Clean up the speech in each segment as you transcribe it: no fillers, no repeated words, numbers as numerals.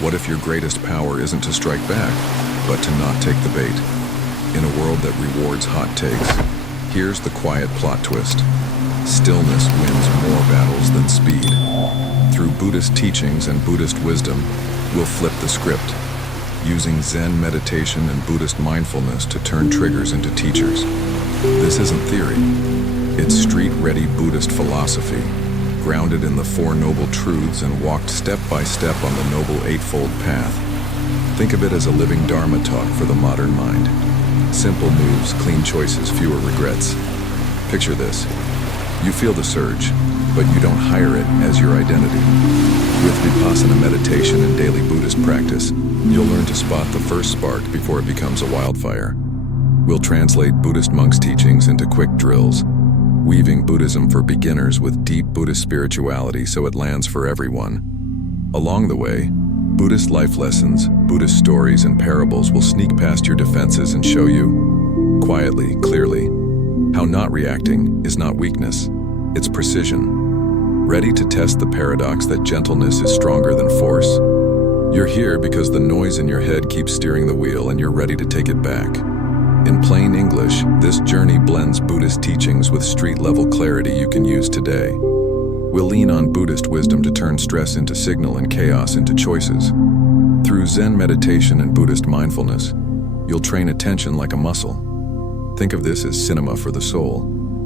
What if your greatest power isn't to strike back, but to not take the bait? In a world that rewards hot takes, here's the quiet plot twist. Stillness wins more battles than speed. Through Buddhist teachings and Buddhist wisdom, we'll flip the script, using Zen meditation and Buddhist mindfulness to turn triggers into teachers. This isn't theory. It's street-ready Buddhist philosophy, grounded in the Four Noble Truths and walked step by step on the Noble Eightfold Path. Think of it as a living Dharma talk for the modern mind. Simple moves, clean choices, fewer regrets. Picture this. You feel the surge, but you don't hire it as your identity. With Vipassana meditation and daily Buddhist practice, you'll learn to spot the first spark before it becomes a wildfire. We'll translate Buddhist monks' teachings into quick drills, weaving Buddhism for beginners with deep Buddhist spirituality so it lands for everyone. Along the way, Buddhist life lessons, Buddhist stories, and parables will sneak past your defenses and show you, quietly, clearly, how not reacting is not weakness, it's precision. Ready to test the paradox that gentleness is stronger than force? You're here because the noise in your head keeps steering the wheel and you're ready to take it back. In plain English, this journey blends Buddhist teachings with street-level clarity you can use today. We'll lean on Buddhist wisdom to turn stress into signal and chaos into choices. Through Zen meditation and Buddhist mindfulness, you'll train attention like a muscle. Think of this as cinema for the soul,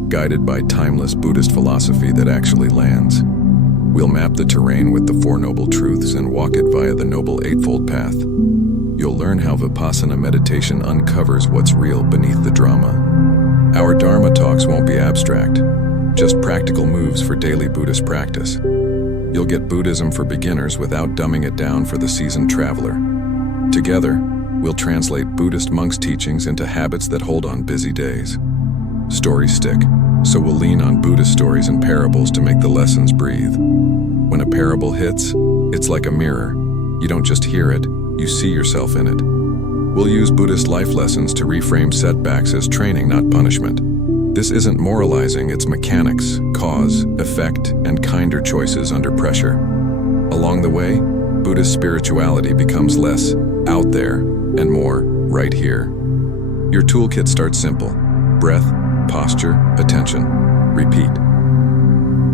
guided by timeless Buddhist philosophy that actually lands. We'll map the terrain with the Four Noble Truths and walk it via the Noble Eightfold Path. You'll learn how Vipassana meditation uncovers what's real beneath the drama. Our Dharma talks won't be abstract, just practical moves for daily Buddhist practice. You'll get Buddhism for beginners without dumbing it down for the seasoned traveler. Together, we'll translate Buddhist monks' teachings into habits that hold on busy days. Stories stick, so we'll lean on Buddhist stories and parables to make the lessons breathe. When a parable hits, it's like a mirror. You don't just hear it, you see yourself in it. We'll use Buddhist life lessons to reframe setbacks as training, not punishment. This isn't moralizing, it's mechanics, cause, effect, and kinder choices under pressure. Along the way, Buddhist spirituality becomes less out there and more right here. Your toolkit starts simple: breath, posture, attention. Repeat.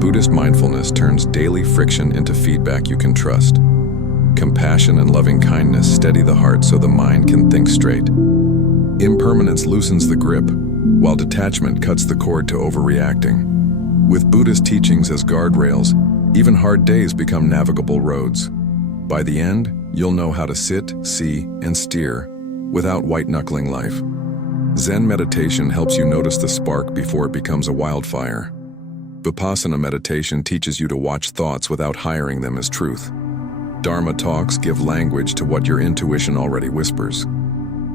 Buddhist mindfulness turns daily friction into feedback you can trust. Compassion and loving kindness steady the heart so the mind can think straight. Impermanence loosens the grip, while detachment cuts the cord to overreacting. With Buddhist teachings as guardrails, even hard days become navigable roads. By the end, you'll know how to sit, see, and steer without white-knuckling life. Zen meditation helps you notice the spark before it becomes a wildfire. Vipassana meditation teaches you to watch thoughts without hiring them as truth. Dharma talks give language to what your intuition already whispers.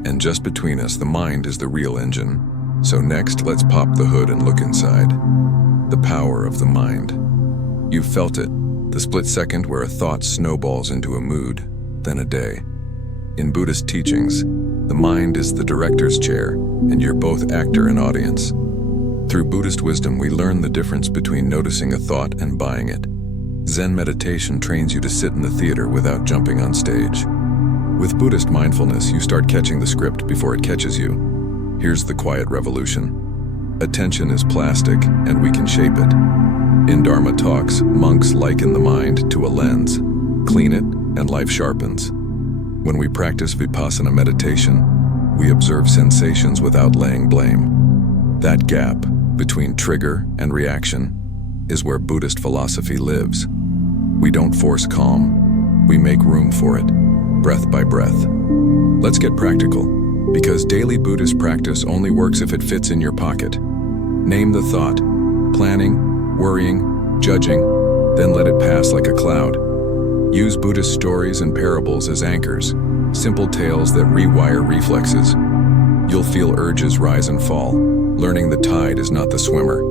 And just between us, the mind is the real engine. So next, let's pop the hood and look inside. The power of the mind. You've felt it, the split second where a thought snowballs into a mood, then a day. In Buddhist teachings, the mind is the director's chair, and you're both actor and audience. Through Buddhist wisdom, we learn the difference between noticing a thought and buying it. Zen meditation trains you to sit in the theater without jumping on stage. With Buddhist mindfulness, you start catching the script before it catches you. Here's the quiet revolution. Attention is plastic, and we can shape it. In Dharma talks, monks liken the mind to a lens. Clean it, and life sharpens. When we practice Vipassana meditation, we observe sensations without laying blame. That gap between trigger and reaction is where Buddhist philosophy lives. We don't force calm, we make room for it, breath by breath. Let's get practical, because daily Buddhist practice only works if it fits in your pocket. Name the thought: planning, worrying, judging, then let it pass like a cloud. Use Buddhist stories and parables as anchors, simple tales that rewire reflexes. You'll feel urges rise and fall, learning the tide is not the swimmer.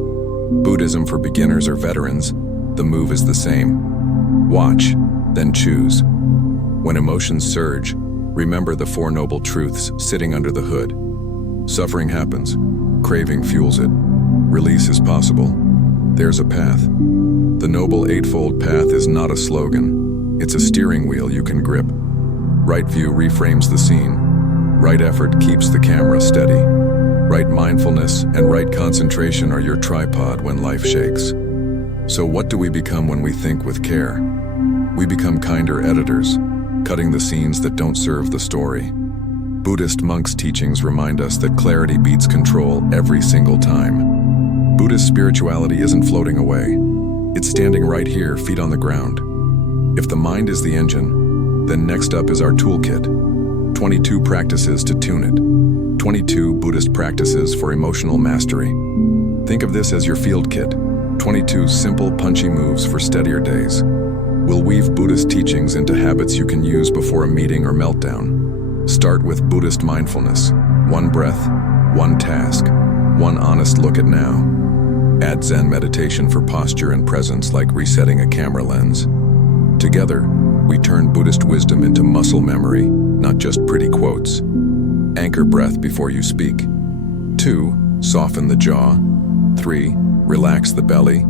Buddhism for beginners or veterans, the move is the same. Watch, then choose. When emotions surge, remember the Four Noble Truths sitting under the hood. Suffering happens, craving fuels it, release is possible. There's a path. The Noble Eightfold Path is not a slogan, It's a steering wheel you can grip. Right view reframes the scene. Right effort keeps the camera steady. Right mindfulness and right concentration are your tripod when life shakes. So what do we become when we think with care? We become kinder editors, cutting the scenes that don't serve the story. Buddhist monks' teachings remind us that clarity beats control every single time. Buddhist spirituality isn't floating away. It's standing right here, feet on the ground. If the mind is the engine, then next up is our toolkit. 22 practices to tune it. 22 Buddhist practices for emotional mastery. Think of this as your field kit. 22 simple, punchy moves for steadier days. We'll weave Buddhist teachings into habits you can use before a meeting or meltdown. Start with Buddhist mindfulness. One breath, one task, one honest look at now. Add Zen meditation for posture and presence, like resetting a camera lens. Together, we turn Buddhist wisdom into muscle memory, not just pretty quotes. Anchor breath before you speak. 2. Soften the jaw. 3. Relax the belly.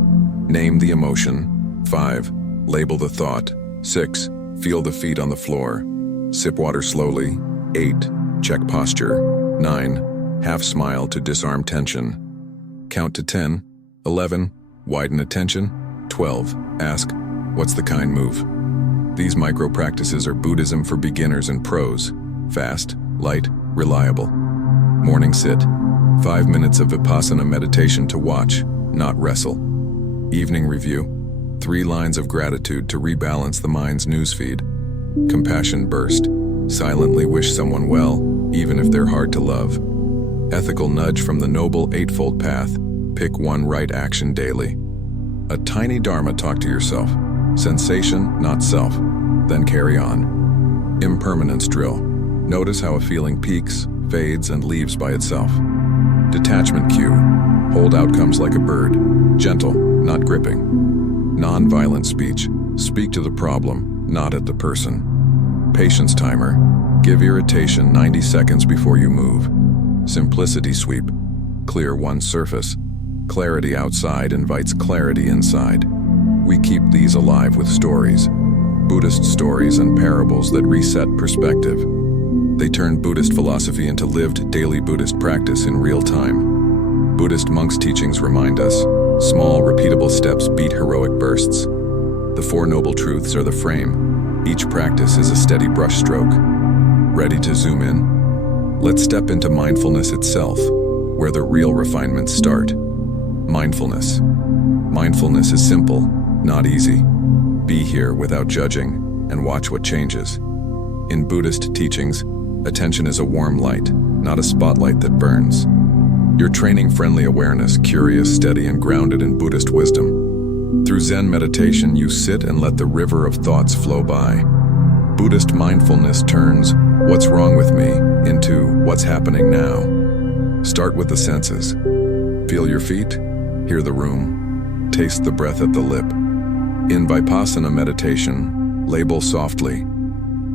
Name the emotion. 5. Label the thought. 6. Feel the feet on the floor. Sip water slowly. 8. Check posture. 9. Half smile to disarm tension. Count to 10. 11. Widen attention. 12. Ask, what's the kind move? These micro practices are Buddhism for beginners and pros. Fast, light, reliable. Morning sit. 5 minutes of Vipassana meditation to watch, not wrestle. Evening review. 3 lines of gratitude to rebalance the mind's newsfeed. Compassion burst. Silently wish someone well, even if they're hard to love. Ethical nudge from the Noble Eightfold Path. Pick one right action daily. A tiny Dharma talk to yourself. Sensation, not self. Then carry on. Impermanence drill. Notice how a feeling peaks, fades, and leaves by itself. Detachment cue. Hold outcomes like a bird. Gentle, not gripping. Non-violent speech. Speak to the problem, not at the person. Patience timer. Give irritation 90 seconds before you move. Simplicity sweep. Clear one surface. Clarity outside invites clarity inside. We keep these alive with stories. Buddhist stories and parables that reset perspective. They turn Buddhist philosophy into lived daily Buddhist practice in real time. Buddhist monks' teachings remind us, small, repeatable steps beat heroic bursts. The 4 Noble Truths are the frame. Each practice is a steady brushstroke. Ready to zoom in? Let's step into mindfulness itself, where the real refinements start. Mindfulness. Mindfulness is simple, not easy. Be here without judging, and watch what changes. In Buddhist teachings, attention is a warm light, not a spotlight that burns. You're training friendly awareness, curious, steady, and grounded in Buddhist wisdom. Through Zen meditation, you sit and let the river of thoughts flow by. Buddhist mindfulness turns what's wrong with me into what's happening now. Start with the senses. Feel your feet, hear the room, taste the breath at the lip. In Vipassana meditation, label softly,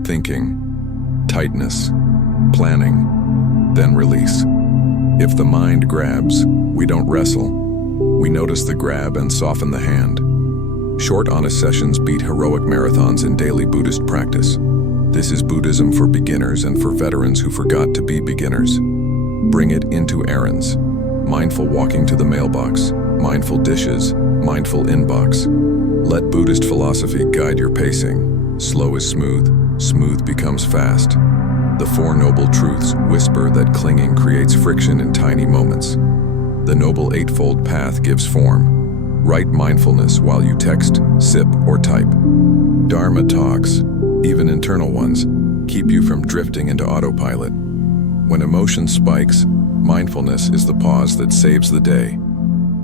thinking, tightness, planning, then release. If the mind grabs, we don't wrestle. We notice the grab and soften the hand. Short, honest sessions beat heroic marathons in daily Buddhist practice. This is Buddhism for beginners and for veterans who forgot to be beginners. Bring it into errands. Mindful walking to the mailbox, mindful dishes, mindful inbox. Let Buddhist philosophy guide your pacing. Slow is smooth, smooth becomes fast. The 4 Noble Truths whisper that clinging creates friction in tiny moments. The Noble Eightfold Path gives form. Right mindfulness while you text, sip, or type. Dharma talks, even internal ones, keep you from drifting into autopilot. When emotion spikes, mindfulness is the pause that saves the day.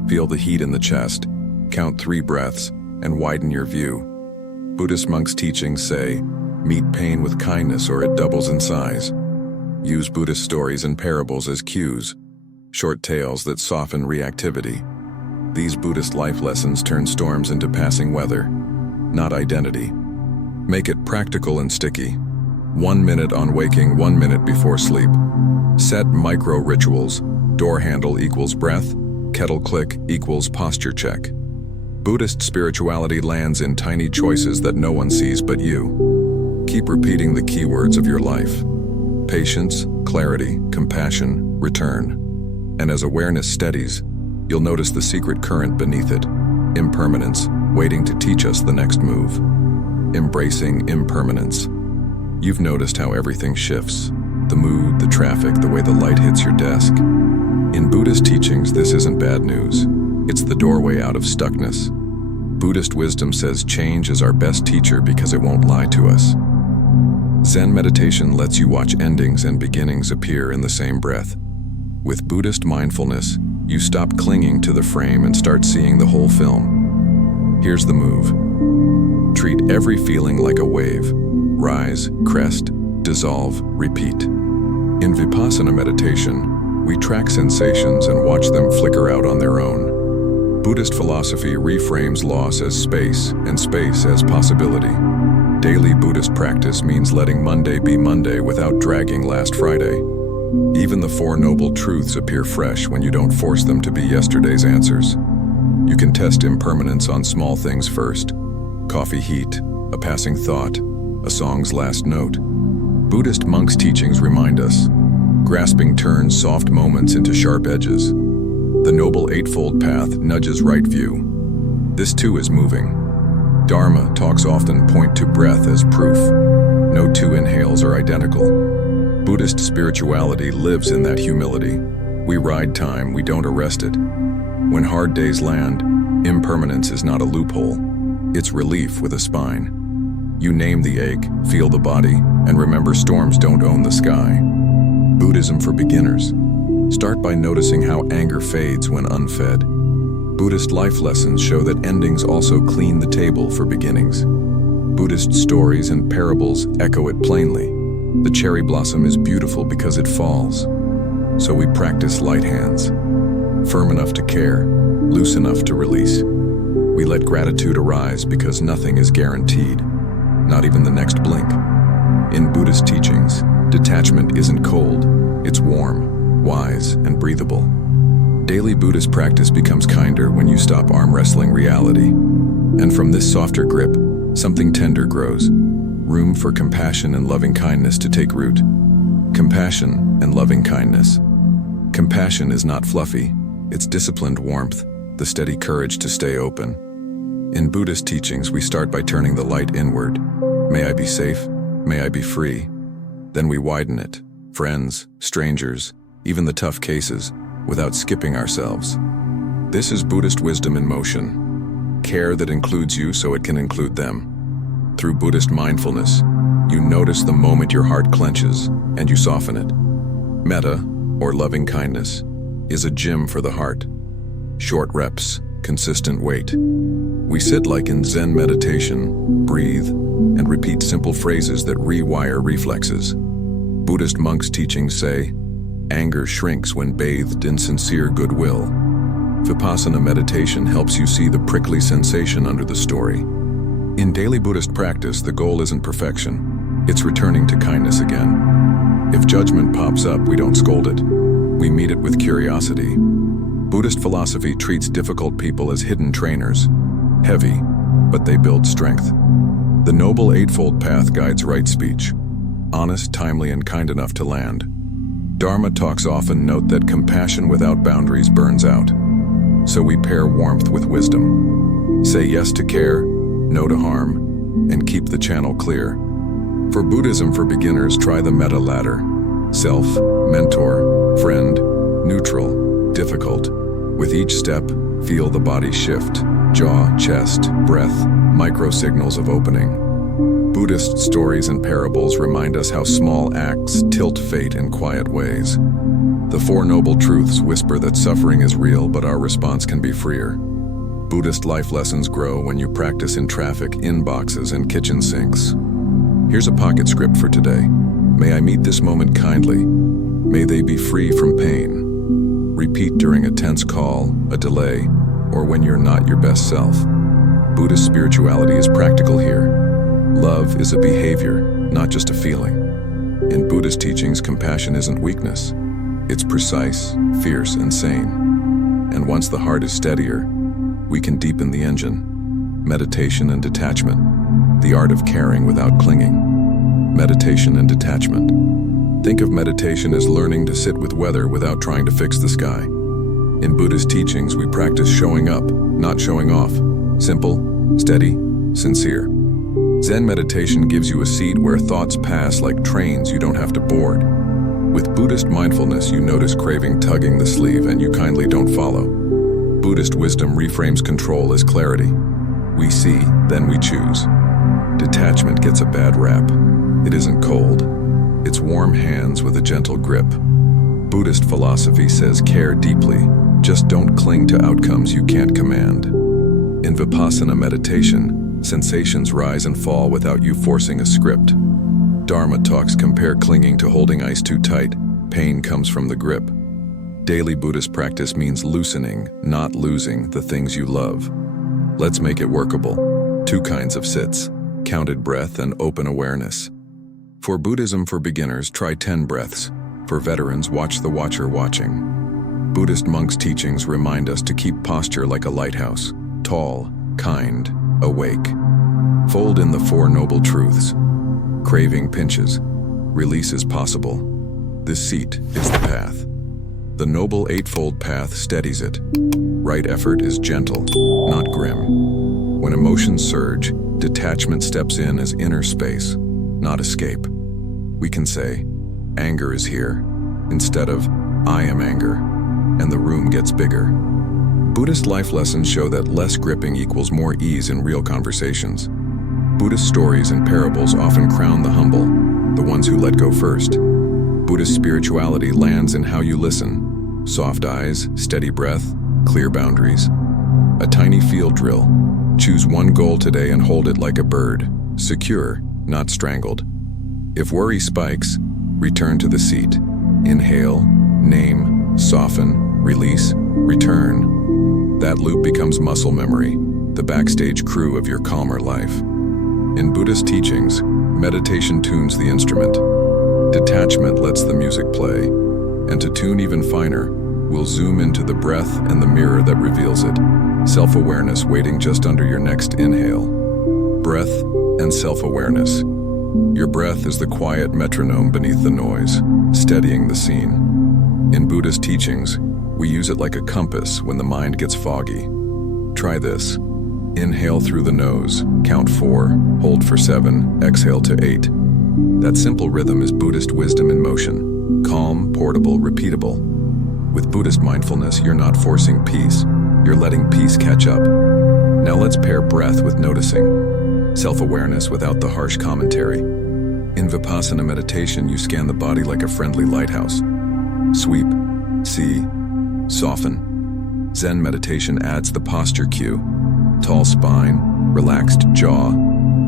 Feel the heat in the chest, count 3 breaths, and widen your view. Buddhist monks' teachings say, meet pain with kindness or it doubles in size. Use Buddhist stories and parables as cues. Short tales that soften reactivity. These Buddhist life lessons turn storms into passing weather, not identity. Make it practical and sticky. 1 minute on waking, 1 minute before sleep. Set micro rituals. Door handle equals breath, kettle click equals posture check. Buddhist spirituality lands in tiny choices that no one sees but you. Keep repeating the keywords of your life: patience, clarity, compassion, return. And as awareness steadies, you'll notice the secret current beneath it: impermanence, waiting to teach us the next move. Embracing impermanence. You've noticed how everything shifts: the mood, the traffic, the way the light hits your desk. In Buddhist teachings, this isn't bad news. It's the doorway out of stuckness. Buddhist wisdom says change is our best teacher because it won't lie to us. Zen meditation lets you watch endings and beginnings appear in the same breath. With Buddhist mindfulness, you stop clinging to the frame and start seeing the whole film. Here's the move. Treat every feeling like a wave. Rise, crest, dissolve, repeat. In Vipassana meditation, we track sensations and watch them flicker out on their own. Buddhist philosophy reframes loss as space and space as possibility. Daily Buddhist practice means letting Monday be Monday without dragging last Friday. Even the Four Noble Truths appear fresh when you don't force them to be yesterday's answers. You can test impermanence on small things first: coffee heat, a passing thought, a song's last note. Buddhist monks' teachings remind us: grasping turns soft moments into sharp edges. The Noble Eightfold Path nudges right view. This too is moving. Dharma talks often point to breath as proof. No two inhales are identical. Buddhist spirituality lives in that humility. We ride time, we don't arrest it. When hard days land, impermanence is not a loophole. It's relief with a spine. You name the ache, feel the body, and remember storms don't own the sky. Buddhism for beginners. Start by noticing how anger fades when unfed. Buddhist life lessons show that endings also clean the table for beginnings. Buddhist stories and parables echo it plainly. The cherry blossom is beautiful because it falls. So we practice light hands, firm enough to care, loose enough to release. We let gratitude arise because nothing is guaranteed, not even the next blink. In Buddhist teachings, detachment isn't cold, it's warm, wise, and breathable. Daily Buddhist practice becomes kinder when you stop arm wrestling reality. And from this softer grip, something tender grows. Room for compassion and loving kindness to take root. Compassion and loving kindness. Compassion is not fluffy, it's disciplined warmth, the steady courage to stay open. In Buddhist teachings, we start by turning the light inward. May I be safe, may I be free. Then we widen it. Friends, strangers, even the tough cases, without skipping ourselves. This is Buddhist wisdom in motion. Care that includes you so it can include them. Through Buddhist mindfulness, you notice the moment your heart clenches and you soften it. Metta, or loving kindness, is a gym for the heart. Short reps, consistent weight. We sit like in Zen meditation, breathe, and repeat simple phrases that rewire reflexes. Buddhist monks' teachings say, anger shrinks when bathed in sincere goodwill. Vipassana meditation helps you see the prickly sensation under the story. In daily Buddhist practice, the goal isn't perfection. It's returning to kindness again. If judgment pops up, we don't scold it. We meet it with curiosity. Buddhist philosophy treats difficult people as hidden trainers. Heavy, but they build strength. The Noble Eightfold Path guides right speech. Honest, timely, and kind enough to land. Dharma talks often note that compassion without boundaries burns out. So we pair warmth with wisdom. Say yes to care, no to harm, and keep the channel clear. For Buddhism for beginners, try the metta ladder. Self, mentor, friend, neutral, difficult. With each step, feel the body shift. Jaw, chest, breath, micro signals of opening. Buddhist stories and parables remind us how small acts tilt fate in quiet ways. The Four Noble Truths whisper that suffering is real, but our response can be freer. Buddhist life lessons grow when you practice in traffic, inboxes, and kitchen sinks. Here's a pocket script for today. May I meet this moment kindly. May they be free from pain. Repeat during a tense call, a delay, or when you're not your best self. Buddhist spirituality is practical here. Love is a behavior, not just a feeling. In Buddhist teachings, compassion isn't weakness. It's precise, fierce, and sane. And once the heart is steadier, we can deepen the engine. Meditation and detachment, the art of caring without clinging. Meditation and detachment. Think of meditation as learning to sit with weather without trying to fix the sky. In Buddhist teachings, we practice showing up, not showing off. Simple, steady, sincere. Zen meditation gives you a seat where thoughts pass like trains you don't have to board. With Buddhist mindfulness, you notice craving tugging the sleeve and you kindly don't follow. Buddhist wisdom reframes control as clarity. We see, then we choose. Detachment gets a bad rap. It isn't cold. It's warm hands with a gentle grip. Buddhist philosophy says care deeply, just don't cling to outcomes you can't command. In Vipassana meditation, sensations rise and fall without you forcing a script. Dharma talks compare clinging to holding ice too tight. Pain comes from the grip. Daily Buddhist practice means loosening, not losing, the things you love. Let's make it workable. 2 kinds of sits, counted breath and open awareness. For Buddhism for beginners, try 10 breaths. For veterans, watch the watcher watching. Buddhist monks' teachings remind us to keep posture like a lighthouse, tall, kind, awake. Fold in the 4 noble truths. Craving pinches. Release is possible. This seat is the path. The Noble Eightfold Path steadies it. Right effort is gentle, not grim. When emotions surge, detachment steps in as inner space, not escape. We can say, anger is here, instead of, I am anger, and the room gets bigger. Buddhist life lessons show that less gripping equals more ease in real conversations. Buddhist stories and parables often crown the humble, the ones who let go first. Buddhist spirituality lands in how you listen. Soft eyes, steady breath, clear boundaries. A tiny field drill. Choose one goal today and hold it like a bird. Secure, not strangled. If worry spikes, return to the seat. Inhale, name, soften, release, return. That loop becomes muscle memory, the backstage crew of your calmer life. In Buddhist teachings, meditation tunes the instrument. Detachment lets the music play. And to tune even finer, we'll zoom into the breath and the mirror that reveals it. Self-awareness waiting just under your next inhale. Breath and self-awareness. Your breath is the quiet metronome beneath the noise, steadying the scene. In Buddhist teachings, we use it like a compass when the mind gets foggy. Try this. Inhale through the nose, count 4, hold for 7, exhale to 8. That simple rhythm is Buddhist wisdom in motion. Calm, portable, repeatable. With Buddhist mindfulness, you're not forcing peace. You're letting peace catch up. Now let's pair breath with noticing. Self-awareness without the harsh commentary. In Vipassana meditation, you scan the body like a friendly lighthouse. Sweep, see, soften. Zen meditation adds the posture cue. Tall spine, relaxed jaw,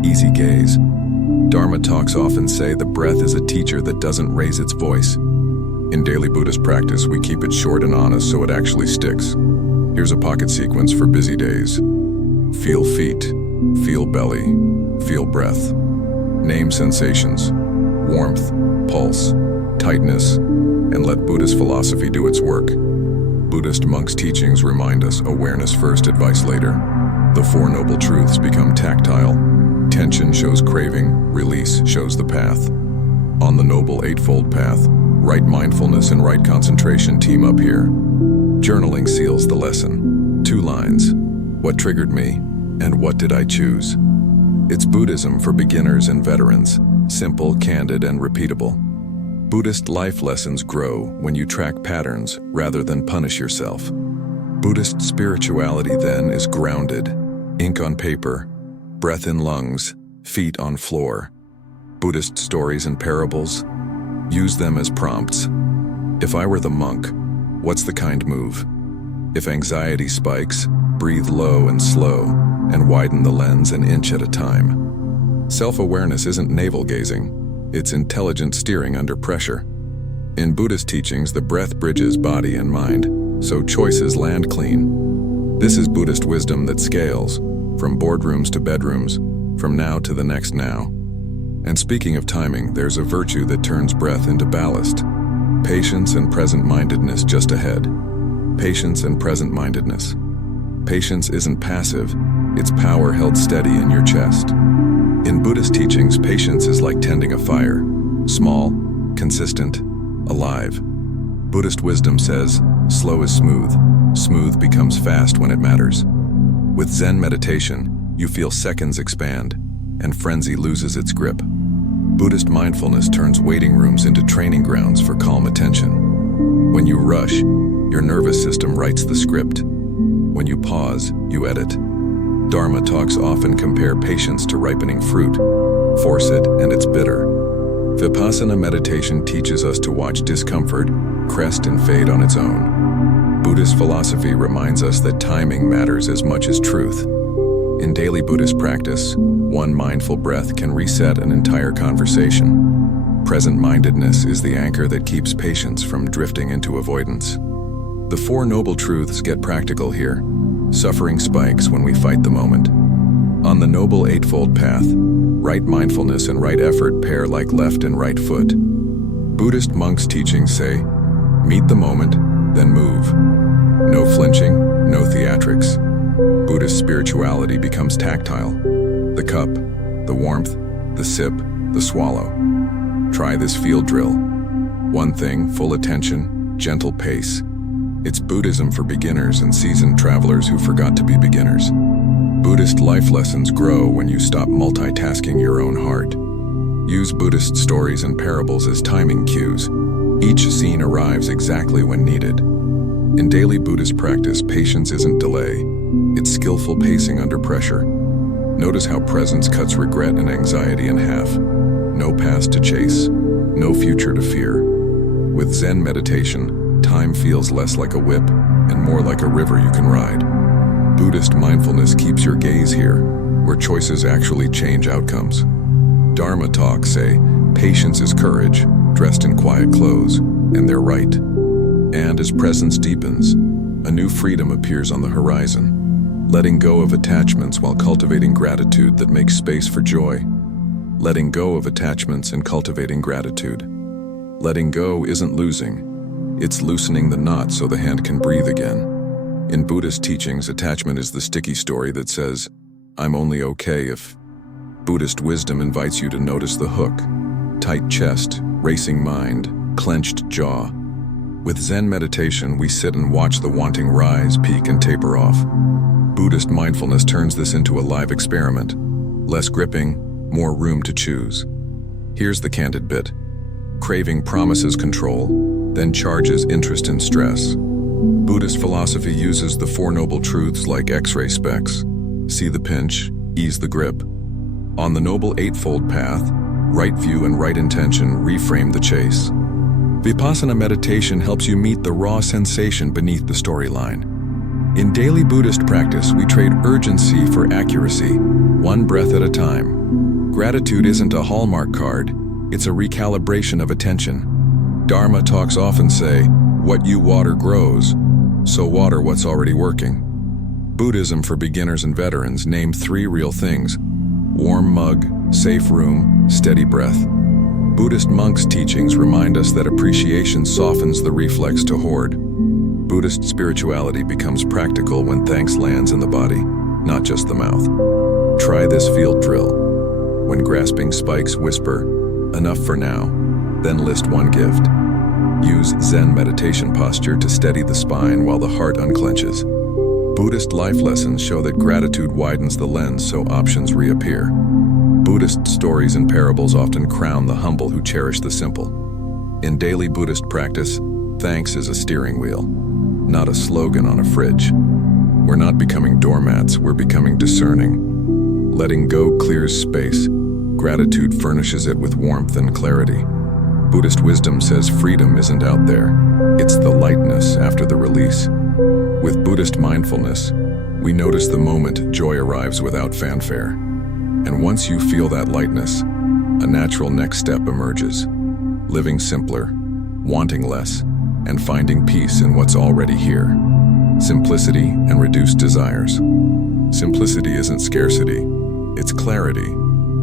easy gaze. Dharma talks often say the breath is a teacher that doesn't raise its voice. In daily Buddhist practice, we keep it short and honest so it actually sticks. Here's a pocket sequence for busy days. Feel feet, feel belly, feel breath. Name sensations, warmth, pulse, tightness, and let Buddhist philosophy do its work. Buddhist monks' teachings remind us awareness first, advice later. The 4 noble truths become tactile. Tension shows craving, release shows the path. On the Noble Eightfold Path, right mindfulness and right concentration team up here. Journaling seals the lesson. 2 lines. What triggered me, and what did I choose? It's Buddhism for beginners and veterans. Simple, candid, and repeatable. Buddhist life lessons grow when you track patterns rather than punish yourself. Buddhist spirituality then is grounded. Ink on paper, breath in lungs, feet on floor. Buddhist stories and parables, use them as prompts. If I were the monk, what's the kind move? If anxiety spikes, breathe low and slow, and widen the lens an inch at a time. Self-awareness isn't navel-gazing, it's intelligent steering under pressure. In Buddhist teachings, the breath bridges body and mind, so choices land clean. This is Buddhist wisdom that scales, from boardrooms to bedrooms, from now to the next now. And speaking of timing, there's a virtue that turns breath into ballast. Patience and present-mindedness just ahead. Patience and present-mindedness. Patience isn't passive, it's power held steady in your chest. In Buddhist teachings, patience is like tending a fire, small, consistent, alive. Buddhist wisdom says, slow is smooth, smooth becomes fast when it matters. With Zen meditation, you feel seconds expand, and frenzy loses its grip. Buddhist mindfulness turns waiting rooms into training grounds for calm attention. When you rush, your nervous system writes the script. When you pause, you edit. Dharma talks often compare patience to ripening fruit. Force it, and it's bitter. Vipassana meditation teaches us to watch discomfort crest and fade on its own. Buddhist philosophy reminds us that timing matters as much as truth. In daily Buddhist practice, one mindful breath can reset an entire conversation. Present-mindedness is the anchor that keeps patience from drifting into avoidance. The Four Noble Truths get practical here. Suffering spikes when we fight the moment. On the Noble Eightfold Path, right mindfulness and right effort pair like left and right foot. Buddhist monks' teachings say, meet the moment, then move. No flinching, no theatrics. Buddhist spirituality becomes tactile. The cup, the warmth, the sip, the swallow. Try this field drill. One thing, full attention, gentle pace. It's Buddhism for beginners and seasoned travelers who forgot to be beginners. Buddhist life lessons grow when you stop multitasking your own heart. Use Buddhist stories and parables as timing cues. Each scene arrives exactly when needed. In daily Buddhist practice, patience isn't delay. It's skillful pacing under pressure. Notice how presence cuts regret and anxiety in half. No past to chase, no future to fear. With Zen meditation, time feels less like a whip and more like a river you can ride. Buddhist mindfulness keeps your gaze here, where choices actually change outcomes. Dharma talks say, patience is courage, dressed in quiet clothes, and they're right. And as presence deepens, a new freedom appears on the horizon. Letting go of attachments while cultivating gratitude that makes space for joy. Letting go of attachments and cultivating gratitude. Letting go isn't losing. It's loosening the knot so the hand can breathe again. In Buddhist teachings, attachment is the sticky story that says, I'm only okay if. Buddhist wisdom invites you to notice the hook. Tight chest, racing mind, clenched jaw. With Zen meditation, we sit and watch the wanting rise, peak, and taper off. Buddhist mindfulness turns this into a live experiment. Less gripping, more room to choose. Here's the candid bit. Craving promises control, then charges interest and stress. Buddhist philosophy uses the Four Noble Truths like X-ray specs. See the pinch, ease the grip. On the Noble Eightfold Path, right view and right intention reframe the chase. Vipassana meditation helps you meet the raw sensation beneath the storyline. In daily Buddhist practice, we trade urgency for accuracy, one breath at a time. Gratitude isn't a Hallmark card, it's a recalibration of attention. Dharma talks often say, what you water grows, so water what's already working. Buddhism for beginners and veterans name 3 real things: warm mug, safe room, steady breath. Buddhist monks' teachings remind us that appreciation softens the reflex to hoard. Buddhist spirituality becomes practical when thanks lands in the body, not just the mouth. Try this field drill. When grasping spikes, whisper, enough for now, then list one gift. Use Zen meditation posture to steady the spine while the heart unclenches. Buddhist life lessons show that gratitude widens the lens so options reappear. Buddhist stories and parables often crown the humble who cherish the simple. In daily Buddhist practice, thanks is a steering wheel, not a slogan on a fridge. We're not becoming doormats, we're becoming discerning. Letting go clears space. Gratitude furnishes it with warmth and clarity. Buddhist wisdom says freedom isn't out there, it's the lightness after the release. With Buddhist mindfulness, we notice the moment joy arrives without fanfare. And once you feel that lightness, a natural next step emerges. Living simpler, wanting less, and finding peace in what's already here. Simplicity and reduced desires. Simplicity isn't scarcity, it's clarity,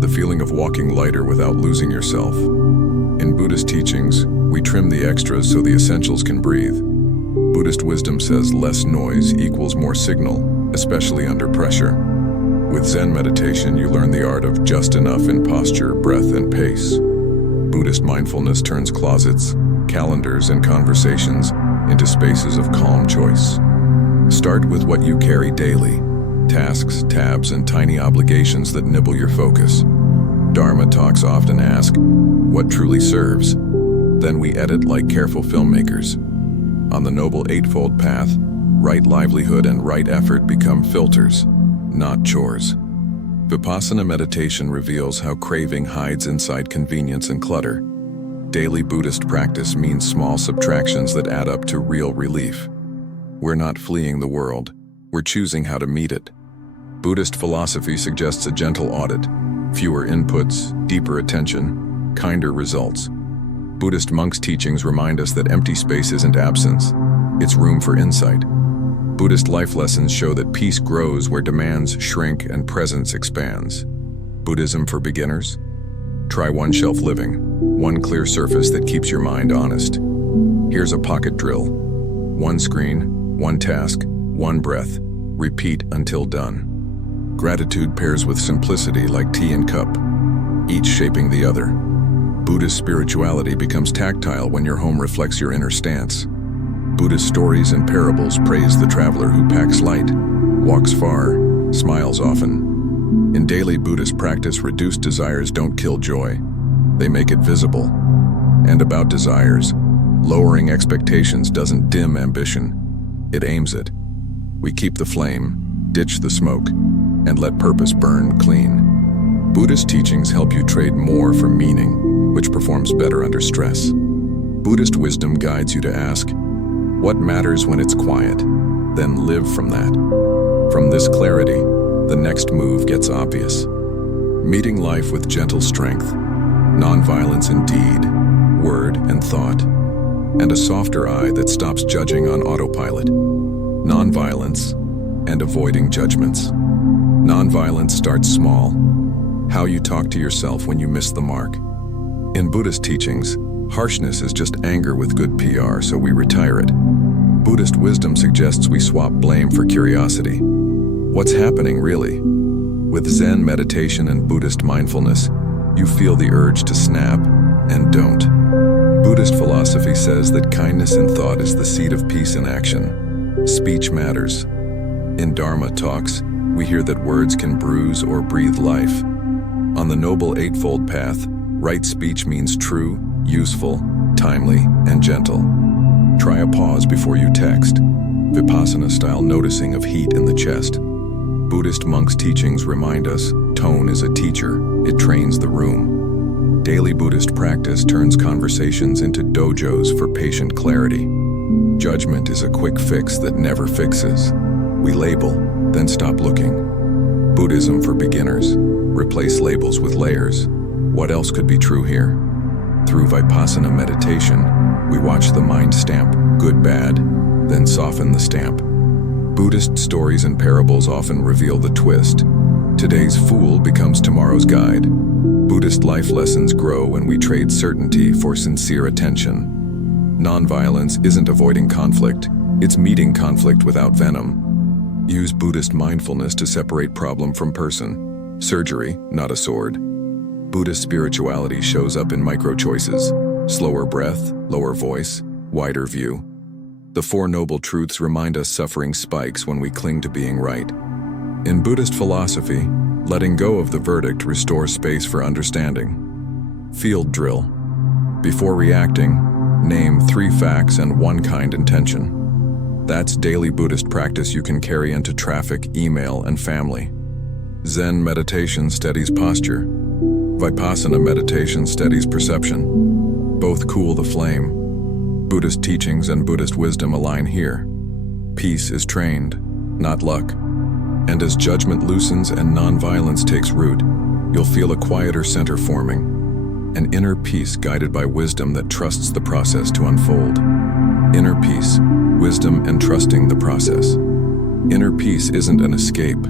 the feeling of walking lighter without losing yourself. In Buddhist teachings, we trim the extras so the essentials can breathe. Buddhist wisdom says less noise equals more signal, especially under pressure. With Zen meditation, you learn the art of just enough in posture, breath, and pace. Buddhist mindfulness turns closets, calendars, and conversations into spaces of calm choice. Start with what you carry daily: tasks, tabs, and tiny obligations that nibble your focus. Dharma talks often ask, what truly serves? Then we edit like careful filmmakers. On the Noble Eightfold Path, right livelihood and right effort become filters, not chores. Vipassana meditation reveals how craving hides inside convenience and clutter. Daily Buddhist practice means small subtractions that add up to real relief. We're not fleeing the world, we're choosing how to meet it. Buddhist philosophy suggests a gentle audit, fewer inputs, deeper attention, kinder results. Buddhist monks' teachings remind us that empty space isn't absence, it's room for insight. Buddhist life lessons show that peace grows where demands shrink and presence expands. Buddhism for beginners? Try one shelf living, one clear surface that keeps your mind honest. Here's a pocket drill. One screen, one task, one breath. Repeat until done. Gratitude pairs with simplicity like tea and cup, each shaping the other. Buddhist spirituality becomes tactile when your home reflects your inner stance. Buddhist stories and parables praise the traveler who packs light, walks far, smiles often. In daily Buddhist practice, reduced desires don't kill joy, they make it visible. And about desires, lowering expectations doesn't dim ambition, it aims it. We keep the flame, ditch the smoke, and let purpose burn clean. Buddhist teachings help you trade more for meaning, which performs better under stress. Buddhist wisdom guides you to ask, what matters when it's quiet? Then live from that. From this clarity, the next move gets obvious. Meeting life with gentle strength, nonviolence in deed, word, and thought, and a softer eye that stops judging on autopilot. Nonviolence and avoiding judgments. Nonviolence starts small. How you talk to yourself when you miss the mark. In Buddhist teachings, harshness is just anger with good PR, so we retire it. Buddhist wisdom suggests we swap blame for curiosity. What's happening really? With Zen meditation and Buddhist mindfulness, you feel the urge to snap and don't. Buddhist philosophy says that kindness in thought is the seed of peace in action. Speech matters. In Dharma talks, we hear that words can bruise or breathe life. On the Noble Eightfold Path, right speech means true, useful, timely, and gentle. Try a pause before you text. Vipassana-style noticing of heat in the chest. Buddhist monks' teachings remind us, tone is a teacher, it trains the room. Daily Buddhist practice turns conversations into dojos for patient clarity. Judgment is a quick fix that never fixes. We label, then stop looking. Buddhism for beginners. Replace labels with layers. What else could be true here? Through Vipassana meditation, we watch the mind stamp good, bad, then soften the stamp. Buddhist stories and parables often reveal the twist. Today's fool becomes tomorrow's guide. Buddhist life lessons grow when we trade certainty for sincere attention. Nonviolence isn't avoiding conflict, it's meeting conflict without venom. Use Buddhist mindfulness to separate problem from person. Surgery, not a sword. Buddhist spirituality shows up in micro-choices. Slower breath, lower voice, wider view. The Four Noble Truths remind us suffering spikes when we cling to being right. In Buddhist philosophy, letting go of the verdict restores space for understanding. Field drill. Before reacting, name 3 facts and 1 kind intention. That's daily Buddhist practice you can carry into traffic, email, and family. Zen meditation steadies posture. Vipassana meditation steadies perception. Both cool the flame. Buddhist teachings and Buddhist wisdom align here. Peace is trained, not luck. And as judgment loosens and nonviolence takes root, you'll feel a quieter center forming. An inner peace guided by wisdom that trusts the process to unfold. Inner peace, wisdom, and trusting the process. Inner peace isn't an escape.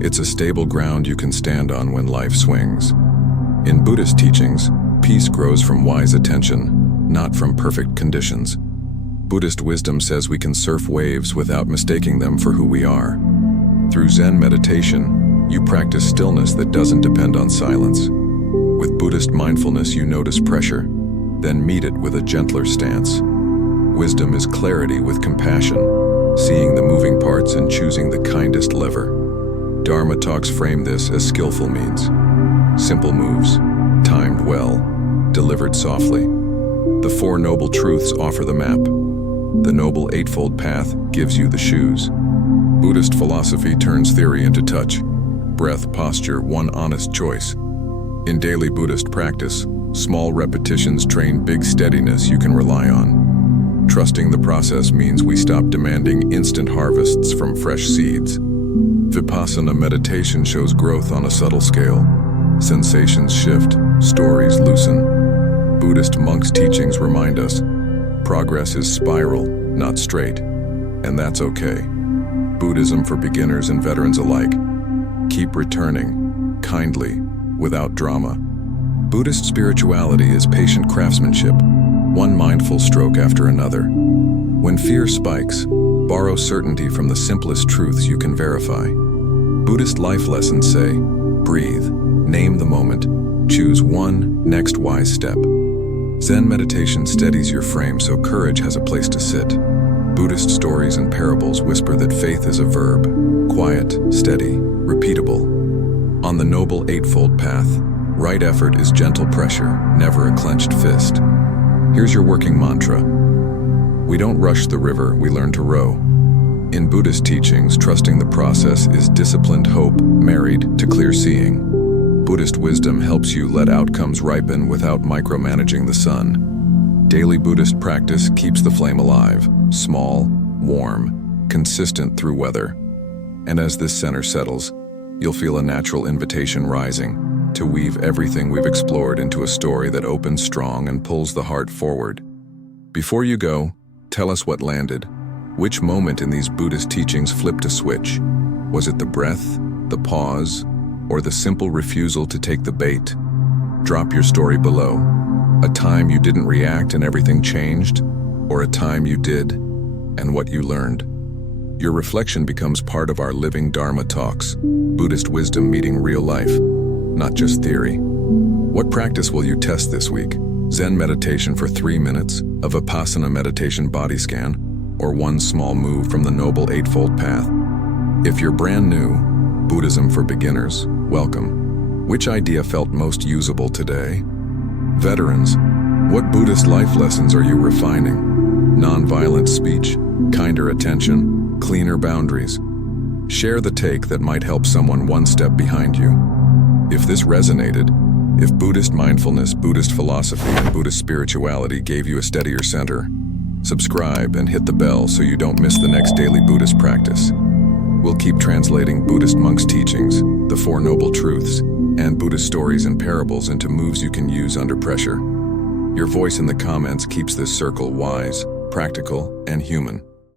It's a stable ground you can stand on when life swings. In Buddhist teachings, peace grows from wise attention, not from perfect conditions. Buddhist wisdom says we can surf waves without mistaking them for who we are. Through Zen meditation, you practice stillness that doesn't depend on silence. With Buddhist mindfulness, you notice pressure, then meet it with a gentler stance. Wisdom is clarity with compassion, seeing the moving parts and choosing the kindest lever. Dharma talks frame this as skillful means. Simple moves, timed well, delivered softly. The Four Noble Truths offer the map. The Noble Eightfold Path gives you the shoes. Buddhist philosophy turns theory into touch. Breath, posture, one honest choice. In daily Buddhist practice, small repetitions train big steadiness you can rely on. Trusting the process means we stop demanding instant harvests from fresh seeds. Vipassana meditation shows growth on a subtle scale. Sensations shift, stories loosen. Buddhist monks' teachings remind us, progress is spiral, not straight, and that's okay. Buddhism for beginners and veterans alike. Keep returning, kindly, without drama. Buddhist spirituality is patient craftsmanship, one mindful stroke after another. When fear spikes, borrow certainty from the simplest truths you can verify. Buddhist life lessons say, breathe, name the moment, choose one next wise step. Zen meditation steadies your frame so courage has a place to sit. Buddhist stories and parables whisper that faith is a verb, quiet, steady, repeatable. On the Noble Eightfold Path, right effort is gentle pressure, never a clenched fist. Here's your working mantra. We don't rush the river, we learn to row. In Buddhist teachings, trusting the process is disciplined hope married to clear seeing. Buddhist wisdom helps you let outcomes ripen without micromanaging the sun. Daily Buddhist practice keeps the flame alive, small, warm, consistent through weather. And as this center settles, you'll feel a natural invitation rising to weave everything we've explored into a story that opens strong and pulls the heart forward. Before you go, tell us what landed. Which moment in these Buddhist teachings flipped a switch? Was it the breath, the pause, or the simple refusal to take the bait? Drop your story below. A time you didn't react and everything changed, or a time you did and what you learned. Your reflection becomes part of our living Dharma talks, Buddhist wisdom meeting real life, not just theory. What practice will you test this week? Zen meditation for 3 minutes, a Vipassana meditation body scan, or one small move from the Noble Eightfold Path? If you're brand new, Buddhism for beginners, welcome. Which idea felt most usable today? Veterans, what Buddhist life lessons are you refining? Nonviolent speech, kinder attention, cleaner boundaries. Share the take that might help someone one step behind you. If this resonated, if Buddhist mindfulness, Buddhist philosophy, and Buddhist spirituality gave you a steadier center, subscribe and hit the bell so you don't miss the next daily Buddhist practice. We'll keep translating Buddhist monks' teachings, the Four Noble Truths, and Buddhist stories and parables into moves you can use under pressure. Your voice in the comments keeps this circle wise, practical, and human.